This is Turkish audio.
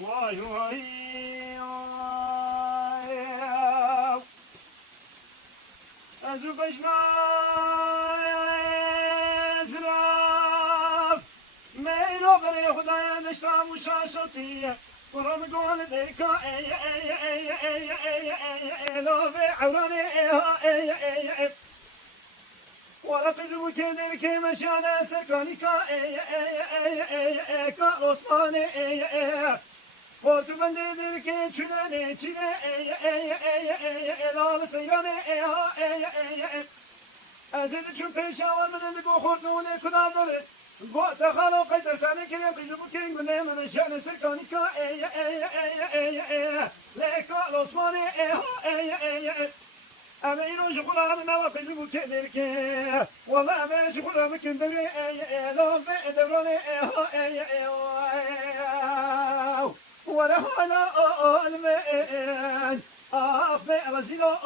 Vay vay Ecru beşna ezraf Meyro bere Hudaya neşra muşaşatiye Kur'an gol deka Elave Evrane ورقز وكدر كيما شانا سكانيكا كا عثماني Portu bendedir ki çülene çile elal seyrane Ezeli çün peşavar mınedi gohordune kunadır Gota khalo qayta sani kire qizu buking gunemen şane sirkanika Leka Osmani أما إيرو شغلها من واقف المكدرك والله ما شغلها مكدر لا في دوراني ولا هلا الماء أفنى رزيلا